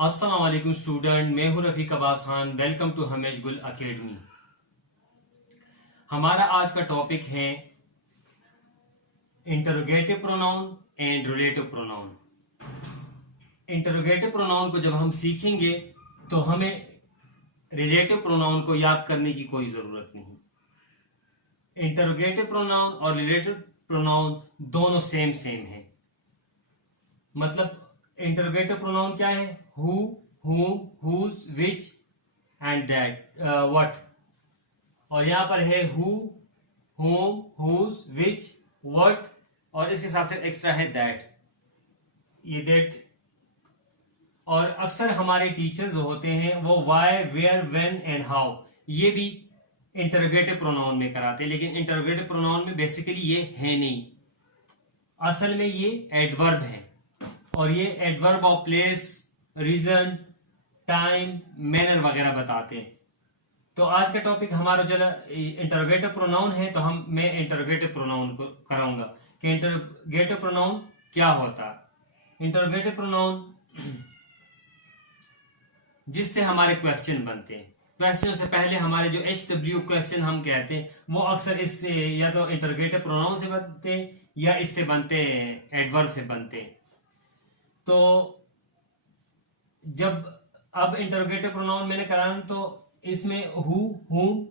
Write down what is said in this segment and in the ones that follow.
अस्सलाम वालेकुम स्टूडेंट, मैं हूं रफीक अब्बास खान। वेलकम टू हमेश गुल एकेडमी। हमारा आज का टॉपिक है interrogative pronoun and relative pronoun. Interrogative pronoun को जब हम सीखेंगे तो हमें रिलेटिव प्रोनाउन को याद करने की कोई जरूरत नहीं। इंटरोगेटिव प्रोनाउन और रिलेटिव प्रोनाउन दोनों सेम है। मतलब इंटरोगेटिव प्रोनाउन क्या है? Who, whom, whose, which and that, what। और यहां पर है who, whom, whose, which, what और इसके साथ साथ एक्स्ट्रा है that। ये that। और अक्सर हमारे टीचर्स होते हैं वो why, where, when and how ये भी इंटरोगेटिव प्रोनाउन में कराते हैं, लेकिन इंटरोगेटिव प्रोनाउन में बेसिकली ये है नहीं। असल में ये एडवर्ब है और ये adverb of place, reason, time, manner वगैरह बताते हैं। तो आज का टॉपिक हमारा जो इंटरोगेटिव प्रोनाउन है, तो मैं इंटरोगेटिव प्रोनाउन को कराऊंगा कि इंटरोगेटिव प्रोनाउन क्या होता है। इंटरोगेटिव प्रोनाउन जिससे हमारे क्वेश्चन बनते हैं। क्वेश्चन से पहले हमारे जो HW क्वेश्चन हम कहते हैं वो अक्सर इससे या तो इंटरोगेटिव प्रोनाउन से बनते हैं या इससे बनते हैं, एडवर्ब से बनते हैं। तो जब अब इंटरोगेटिव प्रोनाउन मैंने कराया तो इसमें हु, हुम,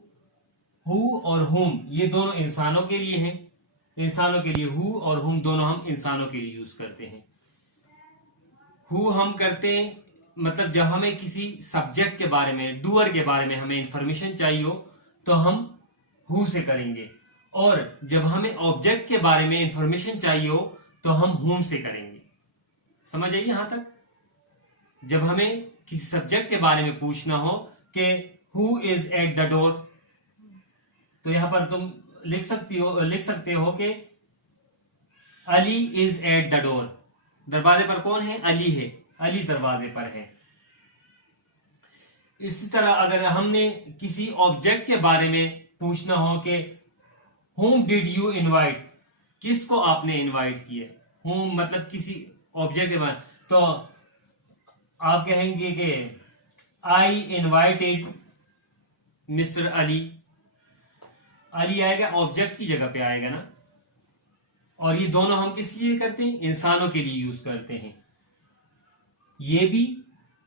हु और हुम ये दोनों इंसानों के लिए हैं। इंसानों के लिए हु और हुम दोनों हम इंसानों के लिए यूज करते हैं। हु हम करते हैं मतलब जब हमें किसी सब्जेक्ट के बारे में, डूअर के बारे में हमें इंफॉर्मेशन चाहिए हो तो हम हु से करेंगे, और जब हमें ऑब्जेक्ट के बारे में इंफॉर्मेशन चाहिए हो तो हम हुम से करेंगे। समझ आइए यहां तक। जब हमें किसी सब्जेक्ट के बारे में पूछना हो कि who is at the door, तो यहां पर तुम लिख सकते हो कि Ali is at the door. दरवाजे पर कौन है? अली है, अली दरवाजे पर है। इसी तरह अगर हमने किसी ऑब्जेक्ट के बारे में पूछना हो कि whom did you invite, किसको आपने इनवाइट किया। whom मतलब किसी ऑब्जेक्ट के बारे में, तो आप कहेंगे कि आई इनवाइटेड मिस्टर अली। अली आएगा, ऑब्जेक्ट की जगह पे आएगा ना। और ये दोनों हम किस लिए करते हैं? इंसानों के लिए यूज करते हैं। ये भी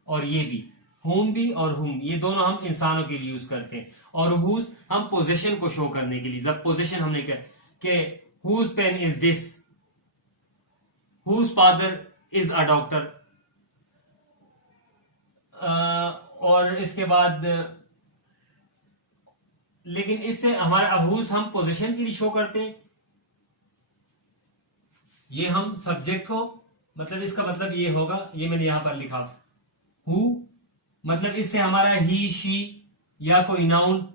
और ये भी, हुम भी और हुम, ये दोनों हम इंसानों के लिए यूज करते हैं। और हुज हम पोजीशन को शो करने के लिए, जब पोजीशन हमने क्या कि whose pen is this, whose father is a doctor. और इसके बाद लेकिन इससे हमारा अबूज हम पोजीशन के लिए शो करते हैं। ये हम सब्जेक्ट को, मतलब इसका मतलब ये होगा, ये मैंने यहां पर लिखा हु, मतलब इससे हमारा ही, शी या कोई नाउन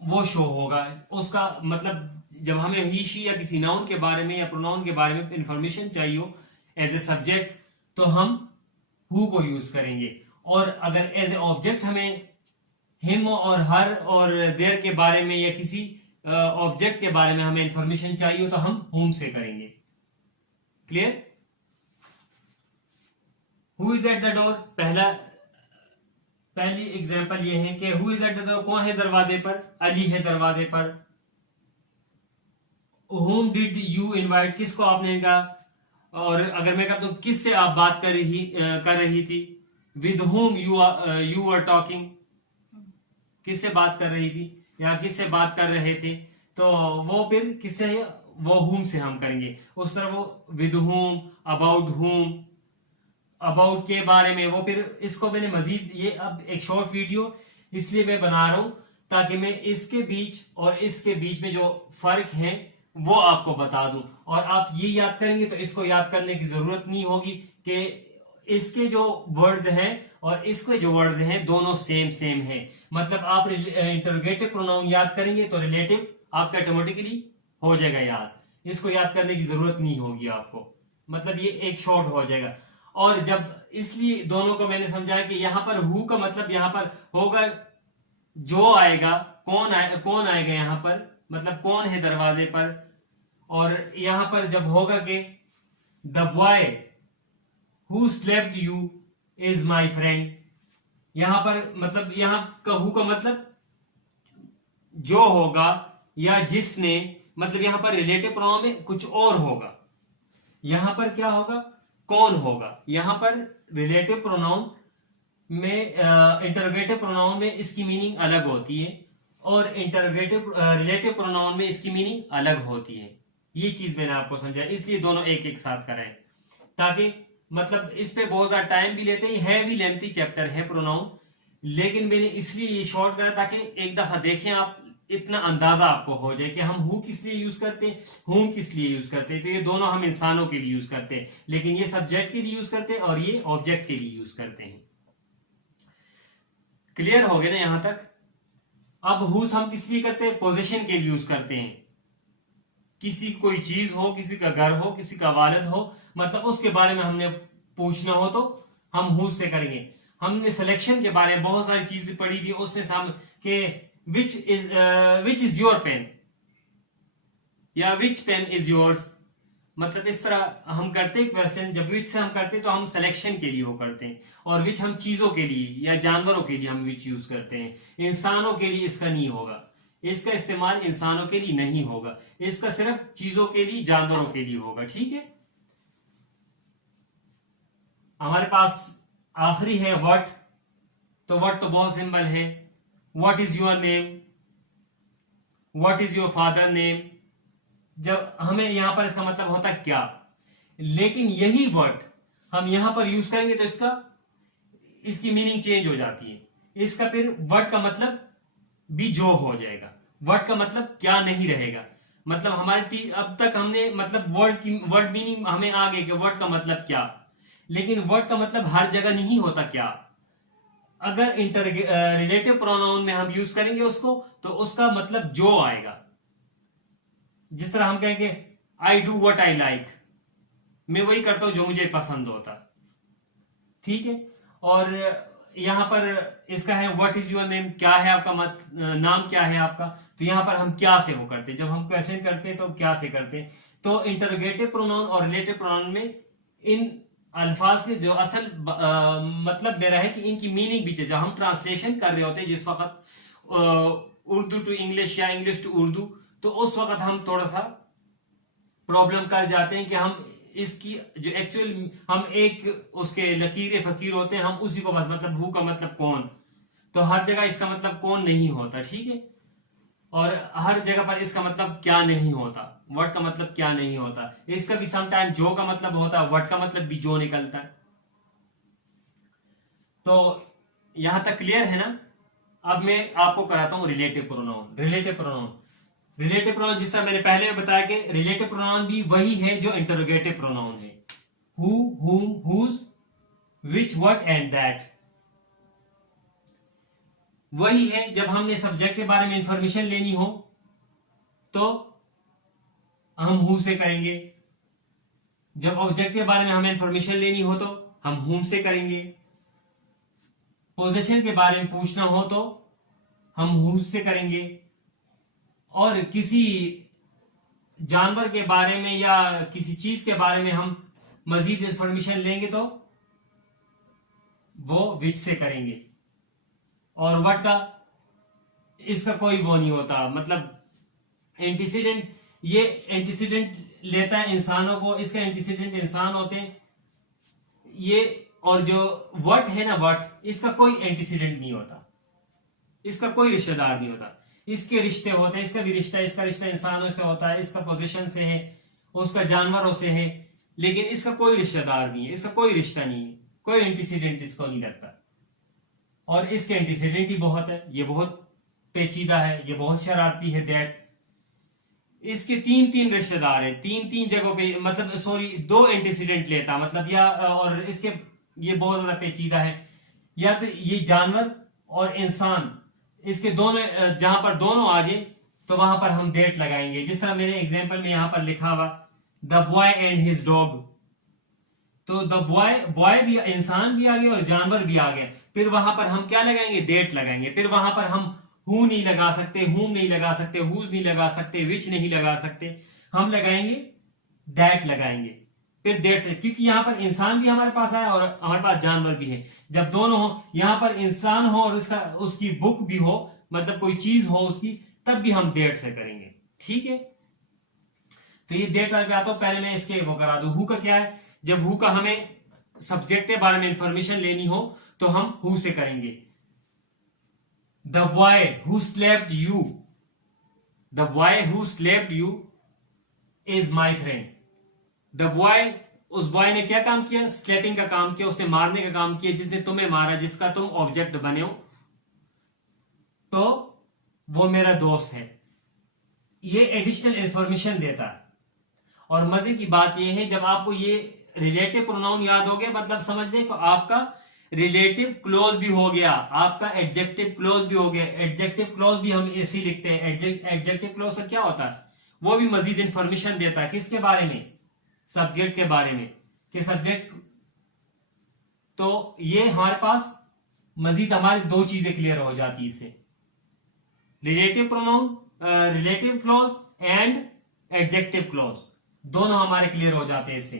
वो शो होगा। उसका मतलब जब हमें ही, शी या किसी नाउन के बारे में या प्रोनाउन के बारे में इंफॉर्मेशन चाहिए हो एज ए सब्जेक्ट, तो हम हु को यूज करेंगे। और अगर एज ए ऑब्जेक्ट हमें हिम और हर और देयर के बारे में या किसी ऑब्जेक्ट के बारे में हमें इंफॉर्मेशन चाहिए तो हम हुम से करेंगे। Clear? Who is at the door, पहली एग्जांपल ये है कि who is at the door, कौन है दरवाजे पर? अली है दरवाजे पर। whom डिड यू इनवाइट, किसको आपने कहा। और अगर मैं कहता हूं किससे आप बात कर रही थी, with whom you are talking, किससे बात कर रही थी या किससे बात कर रहे थे, तो वो फिर किससे है? वो whom से हम करेंगे। उस तरह वो with whom, about whom, about के बारे में, वो फिर इसको मैंने मजीद, ये अब एक शॉर्ट वीडियो इसलिए मैं बना रहा हूं ताकि मैं इसके बीच और इसके बीच में जो फर्क है वो आपको बता दूं, और आप ये याद करेंगे तो इसको याद करने की जरूरत नहीं होगी कि इसके जो वर्ड्स हैं और इसके जो वर्ड्स हैं दोनों सेम है। मतलब आप इंटरोगेटिव प्रोनाउन याद करेंगे तो रिलेटिव आपका ऑटोमेटिकली हो जाएगा याद। इसको याद करने की जरूरत नहीं होगी आपको, मतलब ये एक शॉर्ट हो जाएगा। और जब इसलिए दोनों को मैंने समझाया कि यहां पर हु का मतलब यहां पर होगा जो आएगा, कौन आएगा यहां पर, मतलब कौन है दरवाजे पर। और यहां पर जब होगा कि the boy who slept you, is my friend. यहां पर मतलब यहां का हु का मतलब जो होगा या जिसने, मतलब यहां पर रिलेटिव प्रोनाउन में कुछ और होगा। यहां पर क्या होगा, कौन होगा। यहां पर रिलेटिव प्रोनाउन में इंटरोगेटिव प्रोनाउन में इसकी मीनिंग अलग होती है और इंटरोगेटिव रिलेटिव प्रोनाउन में इसकी मीनिंग अलग होती है। ये चीज मैंने आपको समझा, इसलिए दोनों एक एक साथ कराएं, ताकि मतलब इस पे बहुत ज्यादा टाइम भी लेते हैं, भी लेंथी चैप्टर है प्रोनाउन, लेकिन मैंने इसलिए ये शॉर्ट करा ताकि एक दफा देखें आप, इतना अंदाजा आपको हो जाए कि हम हु किस लिए यूज करते हैं, हुम किस लिए यूज करते हैं। तो ये दोनों हम इंसानों के लिए यूज करते हैं, लेकिन ये सब्जेक्ट के लिए यूज करते हैं और ये ऑब्जेक्ट के लिए यूज करते हैं। क्लियर हो गया ना यहां तक। अब हुस हम किस लिए करते हैं, पोजीशन के लिए यूज करते हैं। किसी कोई चीज हो, किसी का घर हो, किसी का वालिद हो, मतलब उसके बारे में हमने पूछना हो तो हम हुस से करेंगे। हमने सिलेक्शन के बारे में बहुत सारी चीजें पढ़ी भी, उसमें से हम के विच इज योर पेन या विच पेन इज योर्स, मतलब इस तरह हम करते हैं क्वेश्चन। जब विच से हम करते हैं तो हम सिलेक्शन के लिए वो करते हैं, और विच हम चीजों के लिए या जानवरों के लिए हम विच यूज करते हैं। इंसानों के लिए इसका नहीं होगा, इसका इस्तेमाल इंसानों के लिए नहीं होगा, इसका सिर्फ चीजों के लिए, जानवरों के लिए होगा। ठीक है। हमारे पास आखिरी है व्हाट। तो व्हाट तो बहुत सिंपल है, what is your name, what is your father name. जब हमें यहां पर इसका मतलब होता है क्या, लेकिन यही वर्ड हम यहां पर यूज करेंगे तो इसकी मीनिंग चेंज हो जाती है। इसका फिर वर्ड का मतलब भी जो हो जाएगा, वर्ड का मतलब क्या नहीं रहेगा। मतलब हमारे अब तक हमने मतलब वर्ड मीनिंग हमें आ गई कि वर्ड का मतलब क्या, लेकिन वर्ड का मतलब हर जगह नहीं होता क्या। अगर रिलेटिव प्रोनाउन में हम यूज करेंगे उसको तो उसका मतलब जो आएगा। जिस तरह हम कहेंगे I do what I like, मैं वही करता हूं जो मुझे पसंद होता। ठीक है। और यहां पर इसका है व्हाट इज योर नेम, क्या है आपका नाम क्या है आपका। तो यहां पर हम क्या से वो करते हैं, जब हम क्वेश्चन करते हैं तो क्या से करते हैं। तो इंटरोगेटिव प्रोनाउन और रिलेटिव प्रोनाउन में इन अल्फाज के जो असल मतलब मेरा है कि इनकी मीनिंग भी जब हम ट्रांसलेशन कर रहे होते हैं, जिस वक्त उर्दू टू इंग्लिश या इंग्लिश टू उर्दू, तो उस वक्त हम थोड़ा सा प्रॉब्लम कर जाते हैं कि हम इसकी जो एक्चुअल हम एक उसके लकीर फकीर होते हैं, हम उसी को बस मतलब हु का मतलब कौन, तो हर जगह इसका मतलब कौन नहीं होता। ठीक है। और हर जगह पर इसका मतलब क्या नहीं होता, व्हाट का मतलब क्या नहीं होता। इसका भी सम टाइम जो का मतलब होता है, व्हाट का मतलब भी जो निकलता है। तो यहां तक क्लियर है ना। अब मैं आपको कराता हूं रिलेटिव प्रोनाउन। रिलेटिव प्रोनाउन जिस तरह मैंने पहले में बताया कि रिलेटिव प्रोनाउन भी वही है जो इंटरोगेटिव प्रोनाउन है। Who, whom, whose, which, what and that वही है। जब हमने सब्जेक्ट के बारे में इंफॉर्मेशन लेनी हो तो हम हु से करेंगे, जब ऑब्जेक्ट के बारे में हमें इंफॉर्मेशन लेनी हो तो हम हुम से करेंगे, पोजीशन के बारे में पूछना हो तो हम हुज से करेंगे, और किसी जानवर के बारे में या किसी चीज के बारे में हम मजीद इंफॉर्मेशन लेंगे तो वो विच से करेंगे। और व्हाट का इसका कोई वो नहीं होता, मतलब एंटीसीडेंट, ये एंटीसीडेंट लेता है इंसानों को, इसका एंटीसीडेंट इंसान होते हैं ये। और जो व्हाट है ना, व्हाट इसका कोई एंटीसीडेंट नहीं होता, इसका कोई रिश्तेदार नहीं होता। इसके रिश्ते होते हैं, इसका भी रिश्ता, इसका रिश्ता इंसानों से होता है, इसका पोजीशन से है, उसका जानवरों से है, लेकिन इसका कोई रिश्तेदार नहीं है, इसका कोई रिश्ता नहीं है, कोई एंटीसीडेंट इसको नहीं लगता। और इसके एंटीसीडेंट ही बहुत है, ये बहुत पेचीदा है, ये बहुत शरारती है। दैट इसके तीन रिश्तेदार है, तीन जगहों पे, मतलब सॉरी 2 एंटीसीडेंट लेता, मतलब या और इसके ये बहुत ज्यादा पेचीदा है। या तो ये जानवर और इंसान, इसके दोनों जहां पर दोनों आ जाए तो वहां पर हम दैट लगाएंगे। जिस तरह मेरे एग्जाम्पल में यहां पर लिखा हुआ the boy and his dog, तो द बॉय भी, इंसान भी आ गया और जानवर भी आ गया, फिर वहां पर हम क्या लगाएंगे, दैट लगाएंगे। फिर वहां पर हम हु नहीं लगा सकते, हुम नहीं लगा सकते, हुज नहीं लगा सकते, विच नहीं लगा सकते, हम लगाएंगे दैट लगाएंगे। फिर दैट से, क्योंकि यहां पर इंसान भी हमारे पास आया और हमारे पास जानवर भी है। जब दोनों हो, यहां पर इंसान हो और उसकी बुक भी हो, मतलब कोई चीज हो उसकी, तब भी हम दैट से करेंगे। ठीक है, तो ये दैट वाले पे आता हूं। पहले मैं इसके वो करा दूं। हु का क्या है? जब हु का हमें सब्जेक्ट के बारे में इंफॉर्मेशन लेनी हो तो हम हु से करेंगे। The boy who slept you, the boy who slept you is my friend. The boy, उस बॉय ने क्या काम किया? स्लेपिंग का काम किया, उसने मारने का काम किया। जिसने तुम्हें मारा, जिसका तुम ऑब्जेक्ट बने हो, तो वो मेरा दोस्त है। ये एडिशनल इंफॉर्मेशन देता है। और मजे की बात यह है, जब आपको ये रिलेटिव प्रोनाउन याद हो गया, मतलब समझ लें तो आपका रिलेटिव क्लोज भी हो गया, आपका एडजेक्टिव क्लोज भी हो गया। एडजेक्टिव क्लोज भी हम ऐसे ही लिखते हैं। एडजेक्टिव क्लोज का क्या होता है? वो भी मजीद इंफॉर्मेशन देता है। किसके बारे में? सब्जेक्ट के बारे में, कि सब्जेक्ट। तो ये हमारे पास मजीद हमारी दो चीजें क्लियर हो जाती है इससे, relative pronoun, relative clause and adjective clause, दोनों हमारे क्लियर हो जाते हैं इससे।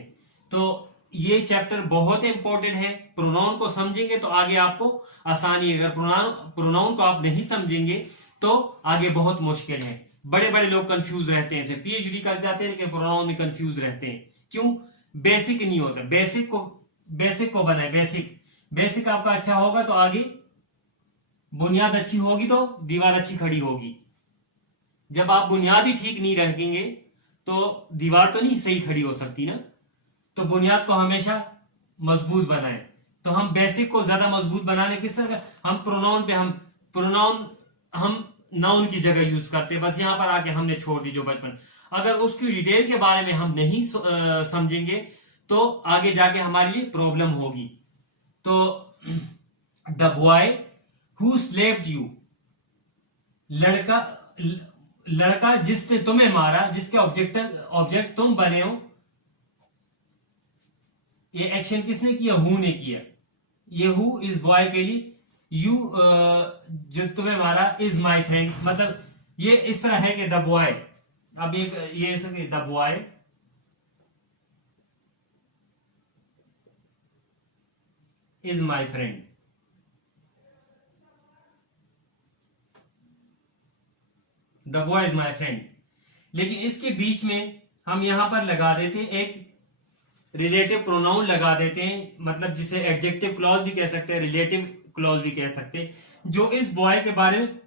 तो ये चैप्टर बहुत इंपॉर्टेंट है। प्रोनाउन को समझेंगे तो आगे आपको आसानी है। अगर प्रोनाउन को आप नहीं समझेंगे तो आगे बहुत मुश्किल है। बड़े बड़े लोग कंफ्यूज रहते हैं, पीएचडी कर जाते हैं लेकिन प्रोनाउन में कंफ्यूज रहते हैं। क्यों? बेसिक नहीं होता। बेसिक को बनाए। बेसिक आपका अच्छा होगा तो आगे बुनियाद अच्छी होगी तो दीवार अच्छी खड़ी होगी। जब आप बुनियाद ही ठीक नहीं रखेंगे तो दीवार तो नहीं सही खड़ी हो सकती ना। तो बुनियाद को हमेशा मजबूत बनाए। तो हम बेसिक को ज्यादा मजबूत बनाने किस तरह? हम प्रोनाउन हम नाउन की जगह यूज करते हैं। बस यहां पर आके हमने छोड़ दी जो बचपन। अगर उसकी डिटेल के बारे में हम नहीं समझेंगे तो आगे जाके हमारे लिए प्रॉब्लम होगी। तो the boy who slapped you, लड़का जिसने तुम्हें मारा, जिसके ऑब्जेक्ट तुम बने हो। ये एक्शन किसने किया? हु ने किया। ये हु इस बॉय के लिए, यू जो तुम्हें मारा इज माई फ्रेंड। मतलब ये इस तरह है कि द बॉय, अब ये the boy is my friend. The boy is my friend. लेकिन इसके बीच में हम यहां पर लगा देते हैं एक रिलेटिव प्रोनाउन लगा देते हैं, मतलब जिसे एडजेक्टिव क्लॉज भी कह सकते हैं, रिलेटिव क्लॉज भी कह सकते हैं, जो इस बॉय के बारे में।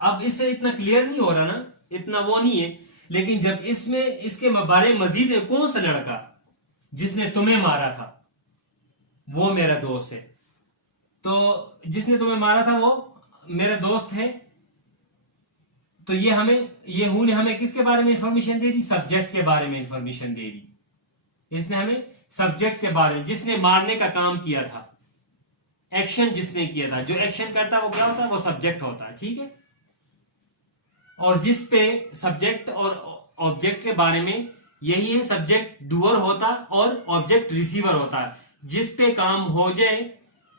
अब इससे इतना क्लियर नहीं हो रहा ना, इतना वो नहीं है। लेकिन जब इसके बारे में मजीद है, कौन सा लड़का जिसने तुम्हें मारा था वो मेरा दोस्त है। तो जिसने तुम्हें मारा था वो मेरा दोस्त है। तो ये हु ने हमें किसके बारे में इंफॉर्मेशन दे दी? सब्जेक्ट के बारे में इंफॉर्मेशन दे दी। इसने हमें सब्जेक्ट के बारे में, जिसने मारने का काम किया था, एक्शन जिसने किया था। जो एक्शन करता है वो क्या होता है? वो सब्जेक्ट होता है। ठीक है। और जिस पे सब्जेक्ट और ऑब्जेक्ट के बारे में यही है, सब्जेक्ट डूअर होता और ऑब्जेक्ट रिसीवर होता है। जिस पे काम हो जाए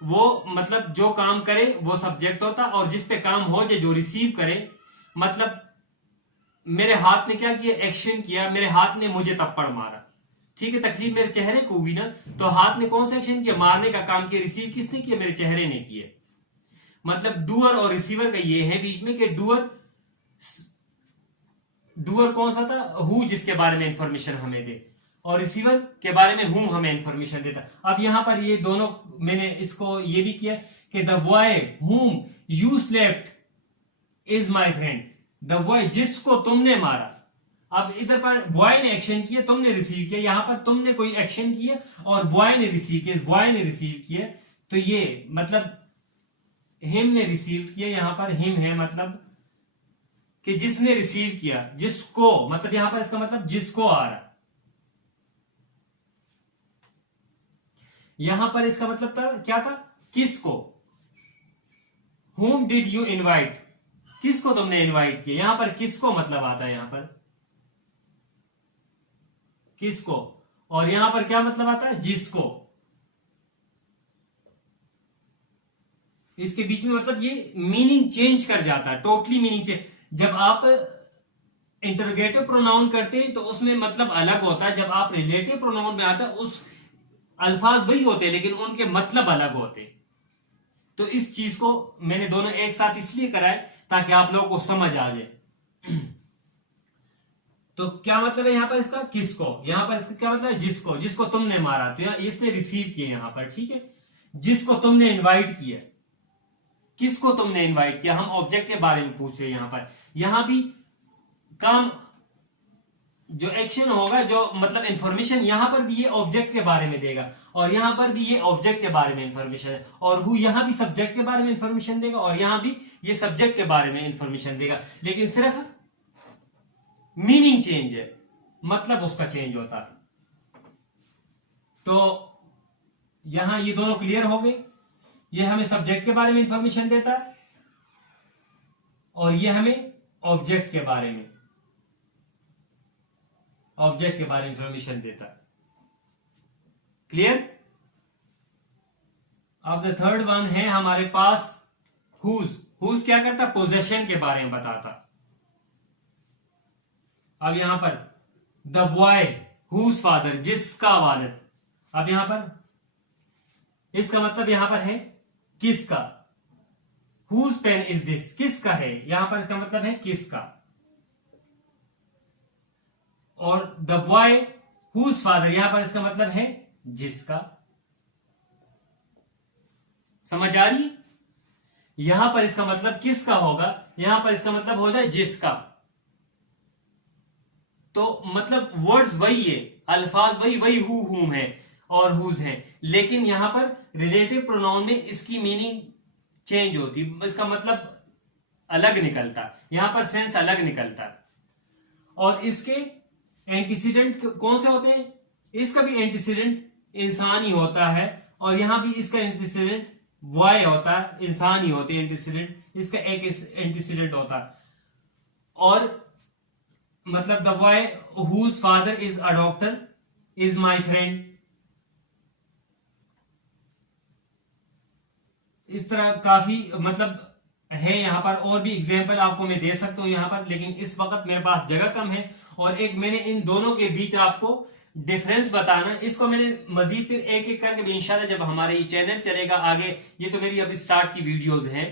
वो, मतलब जो काम करे वो सब्जेक्ट होता, और जिस पे काम हो जाए, जो रिसीव करे, मतलब मेरे हाथ ने क्या किया? एक्शन किया। मेरे हाथ ने मुझे थप्पड़ मारा। ठीक है, तकलीफ मेरे चेहरे को हुई ना, तो हाथ ने कौन सा एक्शन किया? मारने का काम किया। रिसीव किसने किया? मेरे चेहरे ने किया। मतलब डूअर और रिसीवर का ये है बीच में कि डूअर कौन सा था? हु, जिसके बारे में इंफॉर्मेशन हमें दे, और रिसीवर के बारे में हुम हमें इंफॉर्मेशन देता। अब यहां पर ये दोनों, मैंने इसको ये भी किया कि the boy whom you slept is my friend. The boy जिसको तुमने मारा। अब इधर पर बॉय ने एक्शन किया, तुमने रिसीव किया। यहां पर तुमने कोई एक्शन किया और बॉय ने रिसीव किया, इस बॉय ने रिसीव किया। तो ये मतलब हिम ने रिसीव किया। यहां पर हिम है मतलब कि जिसने रिसीव किया, जिसको, मतलब यहां पर इसका मतलब जिसको आ रहा। यहां पर इसका मतलब था, क्या था? किसको। whom did you invite, किसको तुमने इनवाइट किया। यहां पर किसको मतलब आता है, यहां पर किसको। और यहां पर क्या मतलब आता है? जिसको। इसके बीच में मतलब ये मीनिंग चेंज कर जाता है, टोटली मीनिंग चेंज। जब आप इंटरोगेटिव प्रोनाउन करते हैं तो उसमें मतलब अलग होता है, जब आप रिलेटिव प्रोनाउन में आता है उस अल्फाज वही होते हैं लेकिन उनके मतलब अलग होते हैं। तो इस चीज को मैंने दोनों एक साथ इसलिए करा है ताकि आप लोगों को समझ आ जाए। तो क्या मतलब है यहां पर इसका, किसको, यहां पर इसका क्या मतलब है, जिसको, जिसको तुमने मारा, तो इसने रिसीव किया यहां पर, ठीक है। जिसको तुमने इनवाइट किया, किसको तुमने इनवाइट किया, हम ऑब्जेक्ट के बारे में पूछ रहे हैं यहां पर। यहां भी काम, जो एक्शन होगा, जो मतलब इंफॉर्मेशन, यहां पर भी ये ऑब्जेक्ट के बारे में देगा और यहां पर भी ये ऑब्जेक्ट के बारे में इंफॉर्मेशन है, और हु यहां भी सब्जेक्ट के बारे में इंफॉर्मेशन देगा और यहां भी ये सब्जेक्ट के बारे में इंफॉर्मेशन देगा, लेकिन सिर्फ मीनिंग चेंज है, मतलब उसका चेंज होता है। तो यहां ये दोनों क्लियर हो गए। ये हमें सब्जेक्ट के बारे में इंफॉर्मेशन देता है और ये हमें ऑब्जेक्ट के बारे में इंफॉर्मेशन देता है। क्लियर। अब द थर्ड वन है हमारे पास हुज। हुज क्या करता, पोजेशन के बारे में बताता। अब यहां पर द बॉय हुज फादर, जिसका वालिद। अब यहां पर इसका मतलब यहां पर है किसका। हुज पेन इज दिस, किसका है, यहां पर इसका मतलब है किसका। और द बॉय हुज फादर, यहां पर इसका मतलब है जिसका। समझ आ रही। यहां पर इसका मतलब किसका होगा, यहां पर इसका मतलब हो जाए जिसका। तो मतलब वर्ड्स वही है, अल्फाज वही हु हुम है और हुज है, लेकिन यहां पर रिलेटिव प्रोनाउन में इसकी मीनिंग चेंज होती, इसका मतलब अलग निकलता, यहां पर सेंस अलग निकलता। और इसके एंटीसीडेंट कौन से होते हैं, इसका भी एंटीसीडेंट इंसान ही होता है और यहां भी इसका एंटीसीडेंट बॉय होता है, इंसान ही होते हैं एंटीसीडेंट, इसका एक एंटीसीडेंट होता है। और मतलब the boy whose father is a doctor is my friend. इस तरह काफी मतलब है यहां पर, और भी एग्जांपल आपको मैं दे सकता हूं यहां पर, लेकिन इस वक्त मेरे पास जगह कम है। और एक मैंने इन दोनों के बीच आपको डिफरेंस बताना, इसको मैंने मजीद एक एक करके इंशाल्लाह जब हमारे ये चैनल चलेगा आगे, ये तो मेरी अभी स्टार्ट की वीडियोस हैं,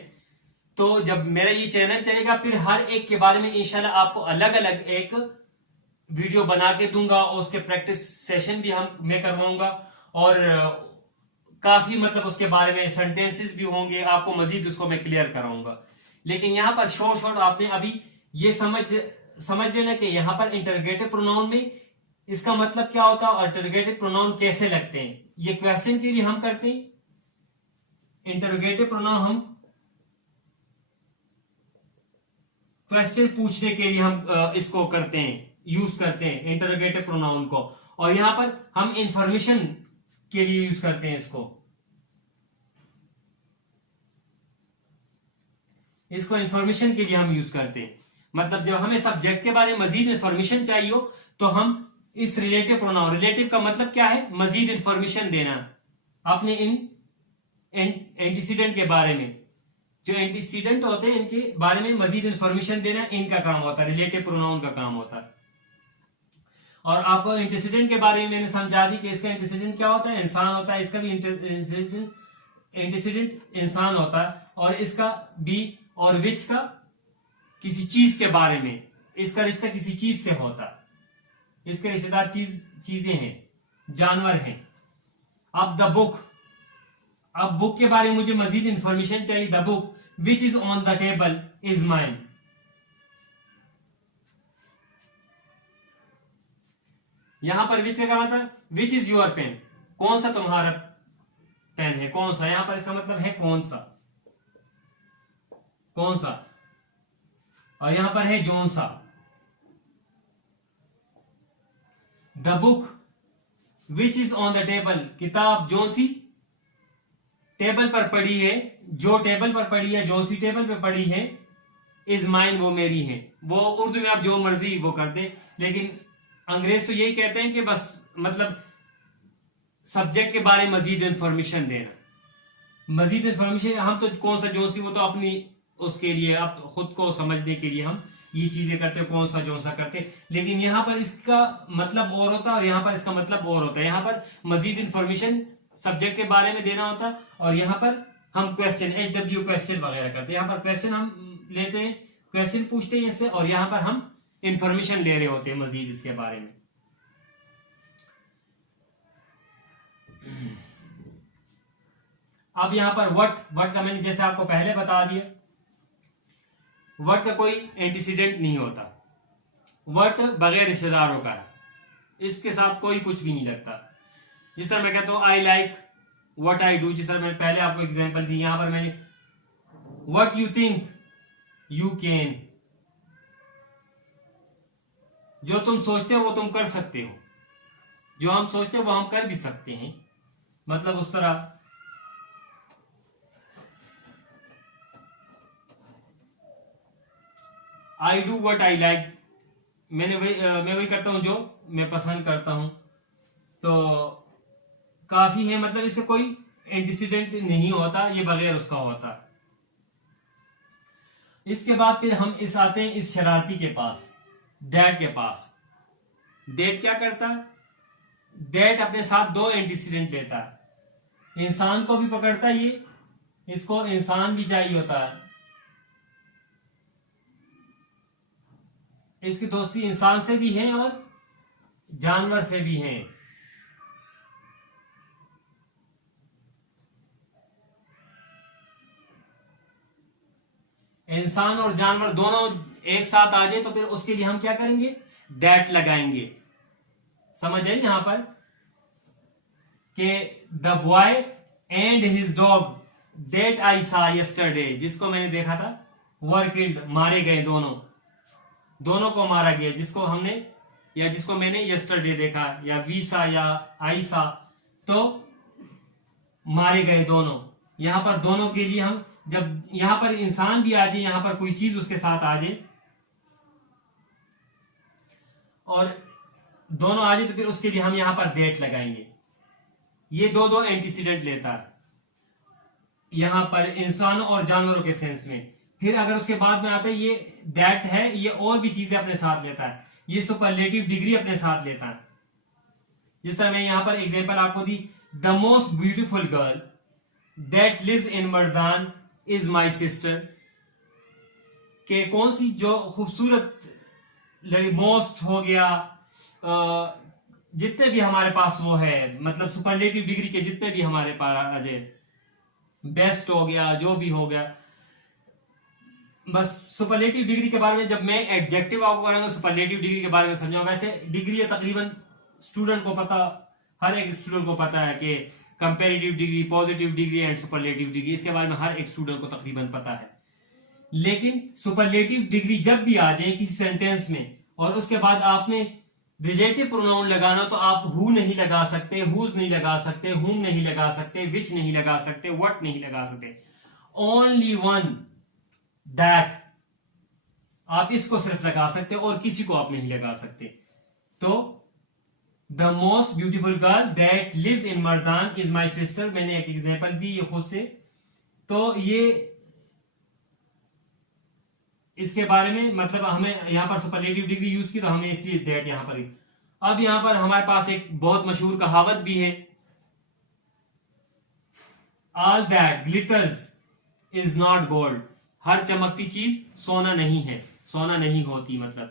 तो जब मेरा ये चैनल चलेगा फिर हर एक के बारे में इंशाल्लाह आपको अलग अलग एक वीडियो बना के दूंगा और उसके प्रैक्टिस सेशन भी मैं करवाऊंगा। और काफी मतलब उसके बारे में सेंटेंसेस भी होंगे, आपको मजीद उसको मैं क्लियर कराऊंगा। लेकिन यहां पर शॉर्ट आपने अभी ये समझ लेना कि यहां पर इंटरोगेटिव प्रोनाउन में इसका मतलब क्या होता है और इंटरोगेटिव प्रोनाउन कैसे लगते हैं। ये क्वेश्चन के लिए हम करते हैं इंटरोगेटिव प्रोनाउन, हम क्वेश्चन पूछने के लिए हम इसको करते हैं, यूज करते हैं इंटरोगेटिव प्रोनाउन को। और यहां पर हम इंफॉर्मेशन के लिए यूज करते हैं इसको इंफॉर्मेशन के लिए हम यूज करते हैं। मतलब जब हमें सब्जेक्ट के बारे में मजीद इंफॉर्मेशन चाहिए हो तो हम इस रिलेटिव प्रोनाउन, रिलेटिव का मतलब क्या है, मजीद इंफॉर्मेशन देना अपने इन एंटीसीडेंट के बारे में। जो एंटीसीडेंट होते हैं इनके बारे में मजीद इंफॉर्मेशन देना इनका काम होता है, रिलेटिव प्रोनाउन का काम होता है। और आपको एंटीसीडेंट के बारे में मैंने समझा दी कि इसका एंटीसीडेंट क्या होता है, इंसान होता है, इसका भी एंटीसीडेंट इंसान होता है। और इसका बी और विच का किसी चीज के बारे में, इसका रिश्ता किसी चीज से होता है, इसके रिश्तेदार चीजें हैं, जानवर हैं। अब द बुक, अब बुक के बारे में मुझे मजीद इंफॉर्मेशन चाहिए। The book which is on the table is mine. यहां पर विच का मतलब विच इज योर पेन, कौन सा तुम्हारा पेन है, कौन सा, यहां पर इसका मतलब है कौन सा, कौन सा। और यहां पर है जोन सा। The book which is on the table, किताब जो सी टेबल पर पड़ी है, जो टेबल पर पड़ी है, जो सी टेबल पर पड़ी है, इज माइन, वो मेरी है। वो उर्दू में आप जो मर्जी वो कर दे, लेकिन अंग्रेज तो यही कहते हैं कि बस मतलब सब्जेक्ट के बारे में मजीद इंफॉर्मेशन देना। मजीद इंफॉर्मेशन हम तो कौन सा जो सी, वो तो अपनी उसके लिए आप खुद को समझने के लिए हम ये चीजें करते हो, कौन सा जो सा करते। लेकिन यहाँ पर इसका मतलब और होता है और यहाँ पर इसका मतलब और होता है। यहाँ पर मजीद इंफॉर्मेशन सब्जेक्ट के बारे में देना होता है और यहाँ पर हम क्वेश्चन HW क्वेश्चन वगैरह करते हैं। यहाँ पर क्वेश्चन हम लेते हैं, क्वेश्चन पूछते हैं इससे, और यहाँ पर हम इंफॉर्मेशन ले रहे होते हैं मजीद इसके बारे में। अब यहाँ पर वट का मैंने जैसे आपको पहले बता दिया, वट का कोई एंटीसीडेंट नहीं होता। वट बगैर रिश्तेदारों का है, इसके साथ कोई कुछ भी नहीं लगता। जिस तरह मैं कहता हूं I like what I do, जिस तरह मैंने पहले आपको एग्जांपल दी, यहां पर मैंने what you think you can, जो तुम सोचते हो वो तुम कर सकते हो, जो हम सोचते हो वो हम कर भी सकते हैं, मतलब उस तरह। I do what I like, मैं वही करता हूं जो मैं पसंद करता हूं। तो काफी है, मतलब इससे कोई एंटीसीडेंट नहीं होता, ये बगैर उसका होता। इसके बाद फिर हम आते हैं इस शरारती के पास, दैट के पास। दैट क्या करता है? दैट अपने साथ दो एंटीसीडेंट लेता है। इंसान को भी पकड़ता है ये, इसको इंसान भी चाहिए होता है, इसकी दोस्ती इंसान से भी है और जानवर से भी है। इंसान और जानवर दोनों एक साथ आ जाए तो फिर उसके लिए हम क्या करेंगे? दैट लगाएंगे। समझ आई यहां पर कि the boy and his dog that I सा यस्टरडे, जिसको मैंने देखा था, वर किल्ड, मारे गए, दोनों को मारा गया, जिसको हमने या जिसको मैंने यस्टरडे देखा, या वी सा या आई सा, तो मारे गए दोनों। यहां पर दोनों के लिए हम, जब यहां पर इंसान भी आ जाए, यहां पर कोई चीज उसके साथ आ जाए और दोनों आ जाए, तो फिर उसके लिए हम यहां पर दैट लगाएंगे। ये दो एंटीसीडेंट लेता है यहां पर इंसानों और जानवरों के सेंस में। फिर अगर उसके बाद में आता है ये दैट है, ये और भी चीजें अपने साथ लेता है, ये सुपरलेटिव डिग्री अपने साथ लेता है। जिस तरह मैं यहां पर एग्जांपल आपको दी, the most beautiful girl that lives in Mardan is my sister, के कौन सी जो खूबसूरत लड़ी, मोस्ट हो गया, जितने भी हमारे पास वो है, मतलब सुपरलेटिव डिग्री के जितने भी हमारे पास, बेस्ट हो गया, जो भी हो गया, बस सुपरलेटिव डिग्री के बारे में जब मैं एडजेक्टिव आपको कराऊंगा सुपरलेटिव डिग्री के बारे में समझाऊं। वैसे डिग्री तकरीबन स्टूडेंट को पता, हर एक स्टूडेंट को पता है कि comparative degree, positive degree and superlative degree, इसके बारे में हर एक स्टूडेंट को तकरीबन पता है। लेकिन सुपरलेटिव डिग्री जब भी आ जाए किसी सेंटेंस में और उसके बाद आपने रिलेटिव प्रोनाउन लगाना, तो आप हु नहीं लगा सकते, हुज नहीं लगा सकते, हुम नहीं लगा सकते, विच नहीं लगा सकते, व्हाट नहीं लगा सकते, ओनली वन, दैट, आप इसको सिर्फ लगा सकते और किसी को आप नहीं लगा सकते। तो the most beautiful girl that lives in Mardan is my sister, मैंने एक एग्जांपल दी ये खुद से। तो ये इसके बारे में, मतलब हमें यहां पर सुपरलेटिव डिग्री यूज की, तो हमें इसलिए दैट यहां पर। अब यहां पर हमारे पास एक बहुत मशहूर कहावत भी है, all that glitters is not gold, हर चमकती चीज सोना नहीं है, सोना नहीं होती। मतलब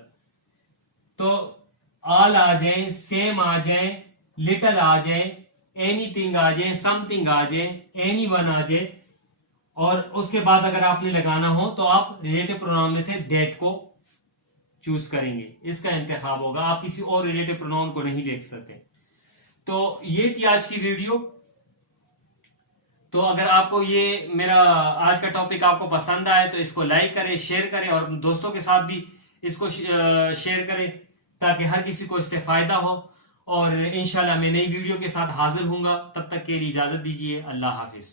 तो ऑल आ जाए, सेम आ जाए, लिटल आ जाए, एनीथिंग आ जाए, समथिंग आ जाए, एनी वन आ जाए, और उसके बाद अगर आपने लगाना हो तो आप रिलेटिव प्रोनाउन में से दैट को चूज करेंगे, इसका इंतखाब होगा, आप किसी और रिलेटिव प्रोनाउन को नहीं लिख सकते। तो ये थी आज की वीडियो। तो अगर आपको ये मेरा आज का टॉपिक आपको पसंद आए तो इसको लाइक करें, शेयर करें और दोस्तों के साथ भी इसको शेयर करें, ताकि हर किसी को इससे फायदा हो। और इंशाल्लाह मैं नई वीडियो के साथ हाजिर हूंगा, तब तक के लिए इजाजत दीजिए। अल्लाह हाफिज।